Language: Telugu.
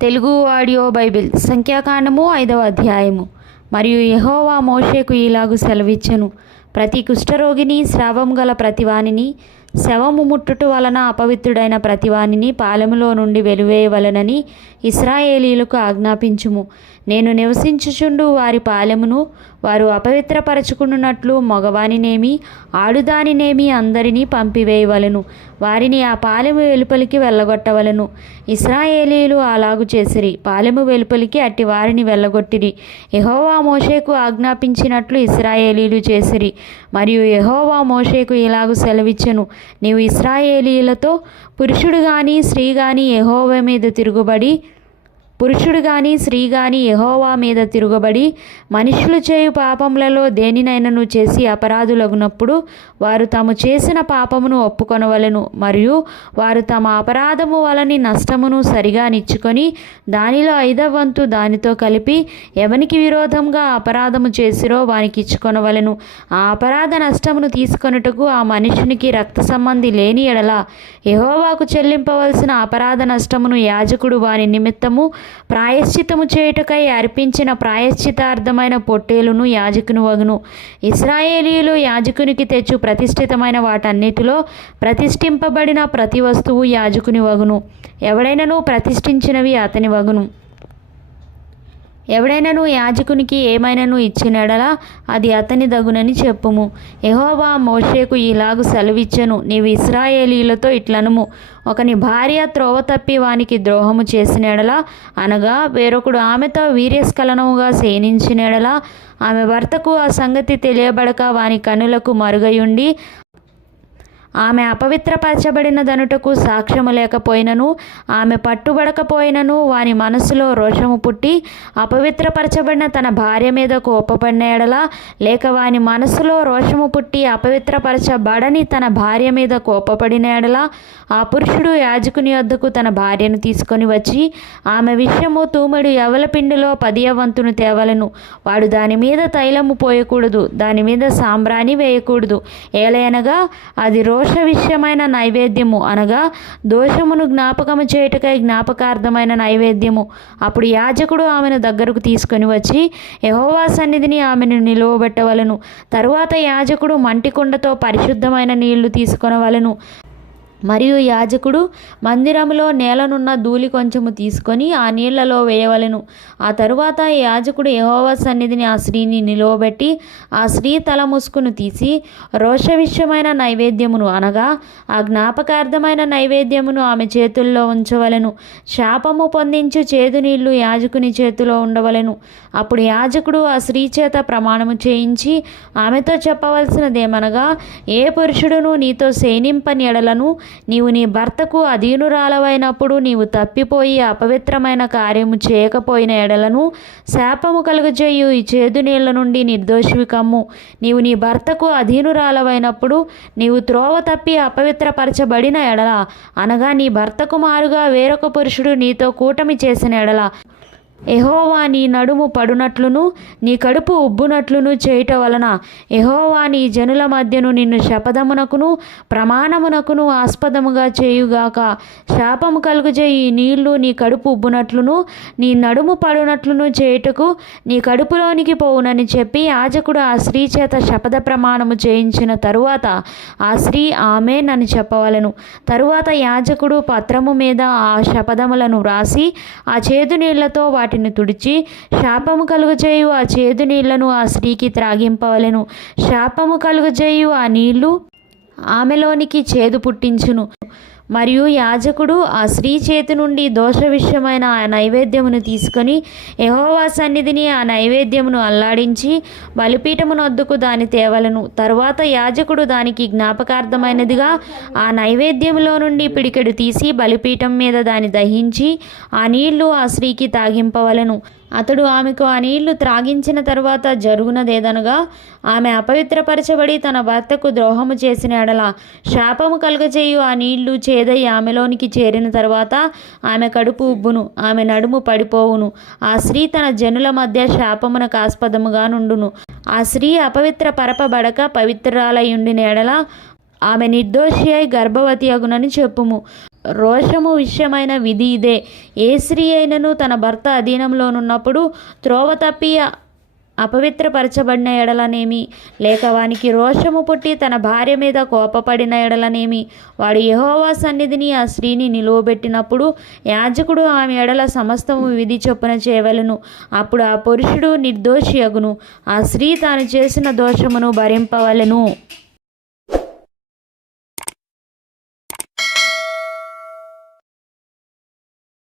తెలుగు ఆడియో బైబిల్ సంఖ్యాకాండము 5వ అధ్యాయము. మరియు యెహోవా మోషేకు ఇలాగు సెలవిచ్చెను, ప్రతి కుష్ఠరోగిని, స్రావం గల ప్రతివానిని, శవము ముట్టుట వలన అపవిత్రుడైన ప్రతివానిని పాలెములో నుండి వెలివేయవలెనని ఇశ్రాయేలీయులకు ఆజ్ఞాపించుము. నేను నివసించుచుండు వారి పాలెమును వారు అపవిత్రపరచుకున్నట్లు మగవానినేమి ఆడుదానినేమి అందరినీ పంపివేయవలెను. వారిని ఆ పాలెము వెలుపలికి వెళ్ళగొట్టవలెను. ఇశ్రాయేలీయులు అలాగు చేసిరి. పాలెము వెలుపలికి అట్టి వారిని వెళ్ళగొట్టిరి. యెహోవా మోషేకు ఆజ్ఞాపించినట్లు ఇశ్రాయేలీయులు చేసిరి. మరియు యెహోవా మోషేకు ఇలాగు సెలవిచ్చెను, నీవు ఇశ్రాయేలీయులతో, పురుషుడు గాని స్త్రీ గాని యెహోవా మీద తిరుగుబడి మనుషులు చేయు పాపములలో దేనినైనను చేసి అపరాధులగునప్పుడు వారు తాము చేసిన పాపమును ఒప్పుకొనవలెను. మరియు వారు తమ అపరాధము వలని నష్టమును సరిగా నిచ్చుకొని దానిలో 5వ వంతు దానితో కలిపి ఎవనికి విరోధంగా అపరాధము చేసిరో వానికి ఇచ్చుకొనవలెను. ఆ అపరాధ నష్టమును తీసుకొనుటకు ఆ మనుషునికి రక్త సంబంధి లేని ఎడల యెహోవాకు చెల్లింపవలసిన అపరాధ నష్టమును యాజకుడు వాని నిమిత్తము ప్రాయశ్చిత్తము చేయుటకై అర్పించిన ప్రాయశ్చితార్థమైన పొట్టేలును యాజకుని వగును. ఇశ్రాయేలీయులు యాజకునికి తెచ్చు ప్రతిష్ఠితమైన వాటన్నిటిలో ప్రతిష్ఠింపబడిన ప్రతి వస్తువు యాజకుని వగును. ఎవడైనను ప్రతిష్ఠించినవి అతని వగును. ఎవడైనను యాజకునికి ఏమైనను ఇచ్చినడల అది అతని దగునని చెప్పుము. యెహోవా మోషేకు ఇలాగు సెలవిచ్చెను, నీవు ఇశ్రాయేలీయులతో ఇట్లనుము, ఒకని భార్య త్రోవ తప్పి వానికి ద్రోహము చేసినడల, అనగా వేరొకడు ఆమెతో వీర్యస్ఖలనముగా శయనించినడల, ఆమె భర్తకు ఆ సంగతి తెలియబడక వాని కన్నులకు మరుగయుండి ఆమె అపవిత్రపరచబడినదనుటకు సాక్ష్యము లేకపోయినను, ఆమె పట్టుబడకపోయినను వాని మనసులో రోషము పుట్టి అపవిత్రపరచబడిన తన భార్య మీద కోపపడిన ఎడల, లేక వాని మనసులో రోషము పుట్టి అపవిత్రపరచబడని తన భార్య మీద కోపపడిన ఎడల, ఆ పురుషుడు యాజకుని వద్దకు తన భార్యను తీసుకొని వచ్చి ఆమె విషయము తూమెడు యవల పిండిలో 10వ వంతును తేవలెను. వాడు దాని మీద తైలము పోయకూడదు, దాని మీద సాంబ్రాణి వేయకూడదు. ఏలయనగా అది రోష విషయమైన నైవేద్యము, అనగా దోషమును జ్ఞాపకము చేయుటకై జ్ఞాపకార్థమైన నైవేద్యము. అప్పుడు యాజకుడు ఆమెను దగ్గరకు తీసుకొని వచ్చి యెహోవా సన్నిధిని ఆమెను నిలువబెట్టవలెను. తరువాత యాజకుడు మంటికుండతో పరిశుద్ధమైన నీళ్లు తీసుకొనవలెను. మరియు యాజకుడు మందిరములో నేలనున్న ధూళి కొంచెము తీసుకొని ఆ నీళ్లలో వేయవలెను. ఆ తరువాత యాజకుడు యెహోవా సన్నిధిని ఆ స్త్రీని నిలువబెట్టి ఆ స్త్రీ తల ముసుకును తీసి రోషవిషయమైన నైవేద్యమును, అనగా ఆ జ్ఞాపకార్థమైన నైవేద్యమును ఆమె చేతుల్లో ఉంచవలెను. శాపము పొందించు చేదు నీళ్లు యాజకుని చేతిలో ఉండవలెను. అప్పుడు యాజకుడు ఆ స్త్రీ చేత ప్రమాణము చేయించి ఆమెతో చెప్పవలసినదేమనగా, ఏ పురుషుడును నీతో శయనింపని ఎడలను నీవు నీ భర్తకు అధీనురాలవైనప్పుడు నీవు తప్పిపోయి అపవిత్రమైన కార్యము చేయకపోయిన ఎడలను శాపము కలుగజేయు ఈ చేదు నీళ్ల నుండి నిర్దోషివి కమ్ము. నీవు నీ భర్తకు అధీనురాలవైనప్పుడు నీవు త్రోవ తప్పి అపవిత్రపరచబడిన ఎడల, అనగా నీ భర్తకు మారుగా వేరొక పురుషుడు నీతో కూటమి చేసిన ఎడల, యెహోవా నీ నడుము పడునట్లును నీ కడుపు ఉబ్బునట్లును చేయుట వలన యెహోవా నీ జనుల మధ్యను నిన్ను శపథమునకును ప్రమాణమునకును ఆస్పదముగా చేయుగాక. శాపము కలుగజేయి ఈ నీళ్లు నీ కడుపు ఉబ్బునట్లును నీ నడుము పడునట్లును చేయుటకు నీ కడుపులోనికి పోవునని చెప్పి యాజకుడు ఆ స్త్రీ చేత శపథ ప్రమాణము చేయించిన తరువాత ఆ స్త్రీ ఆమేన్ అని చెప్పవలెను. తరువాత యాజకుడు పత్రము మీద ఆ శపథములను వ్రాసి ఆ చేదు నీళ్లతో వాటిని తుడిచి శాపము కలుగజేయు ఆ చేదు నీళ్లను ఆ స్త్రీకి త్రాగింపవలెను. శాపము కలుగజేయు ఆ నీళ్లు ఆమెలోనికి చేదు పుట్టించును. మరియు యాజకుడు ఆ స్త్రీ చేతి నుండి దోష విషయమైన ఆ నైవేద్యమును తీసుకొని యెహోవా సన్నిధిని ఆ నైవేద్యమును అల్లాడించి బలిపీఠమునొద్దకు దాని తేవలను. తరువాత యాజకుడు దానికి జ్ఞాపకార్థమైనదిగా ఆ నైవేద్యములో నుండి పిడికెడు తీసి బలిపీఠం మీద దాన్ని దహించి ఆ నీళ్లు ఆ స్త్రీకి తాగింపవలెను. అతడు ఆమెకు ఆ నీళ్లు త్రాగించిన తరువాత జరుగునదేదనగా, ఆమె అపవిత్రపరచబడి తన భర్తకు ద్రోహము చేసిన ఎడల శాపము కలుగజేయు ఆ నీళ్లు చేదై ఆమెలోనికి చేరిన తరువాత ఆమె కడుపు ఉబ్బును, ఆమె నడుము పడిపోవును. ఆ స్త్రీ తన జనుల మధ్య శాపమునకు ఆస్పదముగా నుండును. ఆ స్త్రీ అపవిత్ర పరపబడక పవిత్రురాలయుండిన ఎడల ఆమె నిర్దోషి అయి గర్భవతి అగునని చెప్పుము. రోషము విషయమైన విధి ఇదే. ఏ స్త్రీ అయినను తన భర్త అధీనంలోనున్నప్పుడు త్రోవ తప్పి అపవిత్రపరచబడిన ఎడలనేమి, లేక వానికి రోషము పుట్టి తన భార్య మీద కోపపడిన ఎడలనేమి, వాడు యెహోవా సన్నిధిని ఆ స్త్రీని నిలువబెట్టినప్పుడు యాజకుడు ఆమె ఎడల సమస్తము విధి చొప్పున చేయవలెను. అప్పుడు ఆ పురుషుడు నిర్దోషి అగును, ఆ స్త్రీ తాను చేసిన దోషమును భరింపవలెను.